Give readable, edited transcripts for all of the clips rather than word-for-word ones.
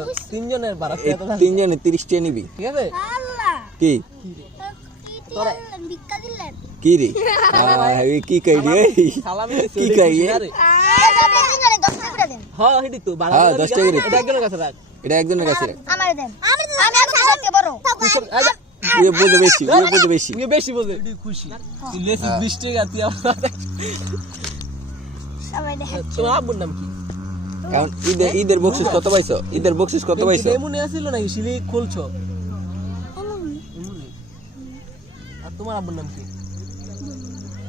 এলো তিনজনের ভাড়া এই তিনজনে 30 টাকা নিবি ঠিক আছে কি তোরা ভিক্ষা দিলেন কি রে কি কই রে সালামি কি কই তিনজনে 10 টাকা করে দেন হ্যাঁ হেডি তো ভাড়া হ্যাঁ, 10 টাকা রে। এটা একজনের কাছে রাখ এটা একজনের কাছে রাখ। আমারে দেন আমি 100 টাকা বড় ওই বুঝে বেশি ওই বুঝে বেশি তুই বেশি বোঝে তুই খুশি তুই লেসি 20 টাকা তুই আমার সবাই দেখে তোমার আব্বুর নাম কি কারণ ঈদের বকশিস কত পাইছো ঈদের বকশিস কত পাইছো এমনি আসিল নাকি সিলি খুলছো এমনি আর তোমার আব্বুর নাম কি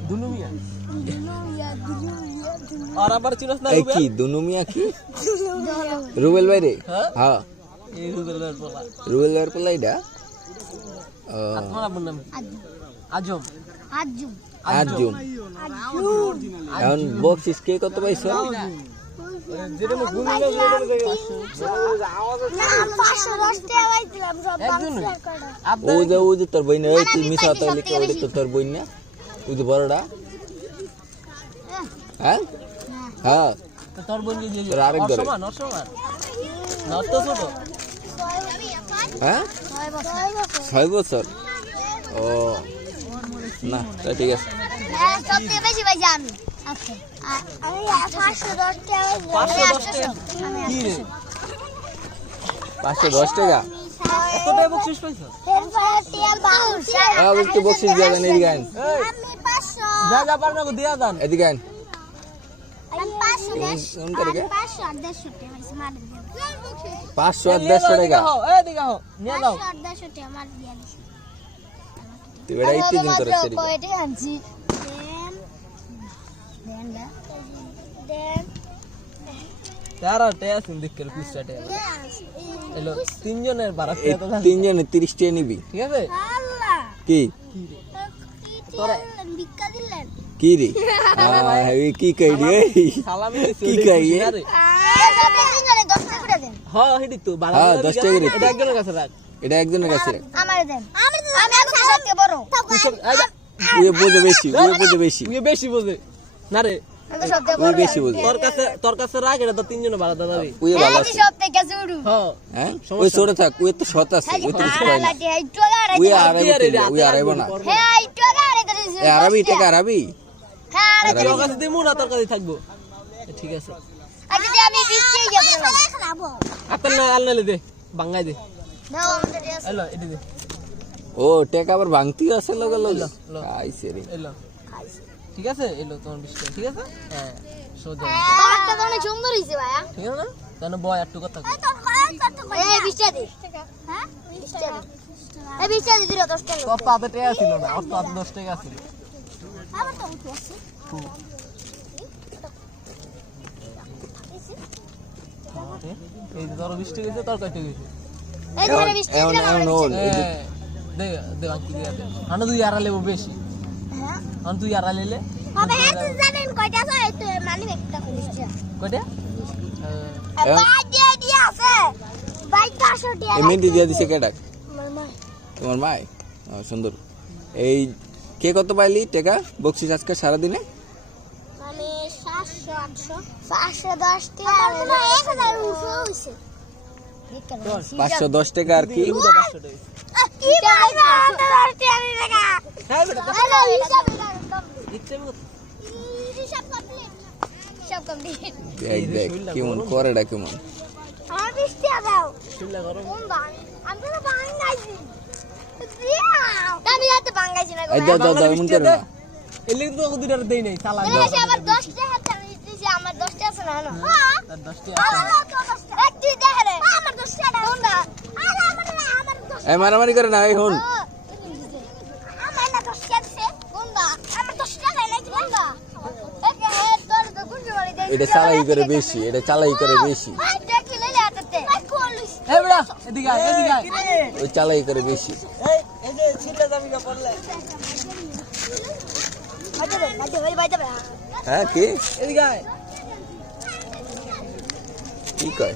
দুনু মিয়া আর আবার চিনস না এই কি দুনুমিয়া কি রুবেল ভাই রে হ্যাঁ? হ্যাঁ এই রুবেলের বলা রুবেল ভাইয়ের পোলা এটা আর তোমার আব্বুর নাম কি? আজম আজুম আজুম এখন বকশিস কে কত পাইছো যেটা মো গুণ না যেটা না 510 টাকা পাইছিলাম সব একজন বাংলা ও যে তোর বইন এই তুই মিছা তো লিখে ওই তো তোর বইন না ওই যে বড়টা হ্যাঁ হ্যাঁ তোর বোন যে তোর আরেক ঘরে। অসমান না তো ছোট হ্যাঁ 6 বছর ও না তা ঠিক আছে হ্যাঁ সবথেকে বেশি পাইছি আমি আচ্ছা আমি 510 টাকা 510 টাকা কি রে 510 টাকা কত টাকা বকশিশ পাইছো একটু বকশিস দিয়ে দেন এদিকে আইন আমি 500 যা যা পারনা কো দিয়া দান এদিকে আইন আমি 510 ফোন করে কে 510 টাকা হইছে মার দিয়ে 500 আর 150 টাকা এই দিকে হো নিয়ে যাও 510 টাকা মার দিয়ে দিছি তুই বেড়া ইতি দিন তোর সেরি কয়টা আনছি দেন দেন তারা টাকা সিন দেখকে 20 টাকা এলো তিনজনের ভাড়া এই তিনজনে 30 টাকা নিবি ঠিক আছে আল্লাহ কি তোরা ভিক্ষা দিলেন কি রে কি কই রে সালামি কি কই তিনজনে 10 টাকা করে দেন হ্যাঁ হেডি তো ভাড়া হ্যাঁ, 10 টাকা রে। এটা একজনের কাছে রাখ এটা একজনের কাছে রাখ। আমারে দেন আমি 100 টাকা বড় তুই সব ওই বুঝে বেশি ওই বুঝে বেশি তুই বেশি বোঝে না রে আমি সব টাকা ওই বড় বেশি বুঝে তোর কাছে রাখ এটা তো তিনজনের ভাড়া দাদা রে ওই ভালো আমি আছে সব টাকা শুরু হ্যাঁ হ্যাঁ ওই ছোট থাক ওই তো সৎ আছে ওই তো কিছু কয় না লাটি একটু আরে ওই আড়াইব না হ্যাঁ একটু আরে করে এ আরবি টাকা আরবি হ্যাঁ আরে তোর কাছে দিমু না তোর কাছে থাকবো ঠিক আছে আগে যে আমি 20 টাকা দিয়ে খাবো আপনার না আলনালে দে বাঙ্গাই দে দাও আমাদের আছে এলো এডি দে ও টাকা আবার ভাঙতি আছে লগে লগে আইছে রে এলো ঠিক আছে এলো তোমার 20 টাকা ঠিক আছে হ্যাঁ সোজা পাটটা তো অনেক সুন্দর হইছে ভাইয়া ঠিক আছে না তাহলে বয় একটু কথা কই এই 20 টাকা দে হ্যাঁ 20 টাকা এই 20 টাকা দিলো 10 টাকা তোর পাতে টাকা ছিল না ওর পাতে 10 টাকা ছিল আমার তো উঠে আছে এই যে তোর 20 টাকা গেছে তোর কয়টা গেছে এই ধরে 20 টাকা এখন দিলাম এখন ওর এই যে দে দে বাকি দিয়া দে আনো তুই আর লেবো বেশি হ্যাঁ আন তুই আর লেলে আবে এত জানেন কয়টা আছে একটু মানে একটা 20 টাকা কয়টা ভাই দিয়ে আছে ভাই 500 টাকা এমনি দিয়ে দিছে কে ডাক মামা তোমার মাই সুন্দর এই কে কত পাইলি টাকা বকশিস আজকে সারা দিনে মানে 700 800 510 টাকা আর 1000 হইছে 510 টাকা আর কি 500 টাকা কি বাবা 1000 টাকা হ্যাঁ বেটা হ্যালো হিসাব ইচ্ছে মত হিসাব কমপ্লিট সব কমপ্লিট দেখ দেখ কেমন করেডা কেমন আমার 20 টাকা দাও শুনলা করো কোন বাং আমি তো বাঙ্গাইছি আমি যাতে বাঙ্গাইছি না গো এই দাও দাও দাও এমন করে না এলে তো দুটার দেই নাই চালান বলে এসে আবার 10 টাকা দিছি আমার 10 টাকা আছে না হ্যাঁ তার 10 টাকা একটু দেখে রে আমার 10 টাকা কোনটা আরে আমার 10 এই মারামারি করে না এই হুন আমার না 10 টাকা আছে কোনটা আমার 10 টাকা নাই কোনটা একে হে তোর তো গুঞ্জু মারি দেই এটা চালাই করে বেশি এটা চালাই করে বেশি ভাই দেখি লইলে হাতে কোলিস এই বেটা এদিকে আয় এদিকে আয় ওই চালাই করে বেশি এই যে ছিলা জামিকা পড়লে বাইতে হ্যাঁ কি এদিকে আয় কি কয়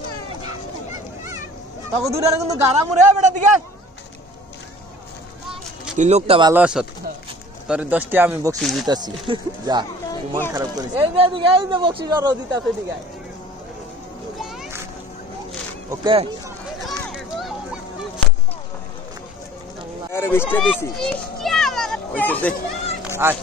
তখন দুটারে কিন্তু গাড়া মুরে বেটা দিকে আয় তুই লোকটা ভালো আছ তোর 10 টাকা আমি বকশিস দিতাছি যা তুই মন খারাপ করিস এই যে এদিকে এই যে বক্সি করো দিতাছে এদিকে আয় ওকে আরে 20 টা দিছি বৃষ্টি আমার ওই তো দেখ আয়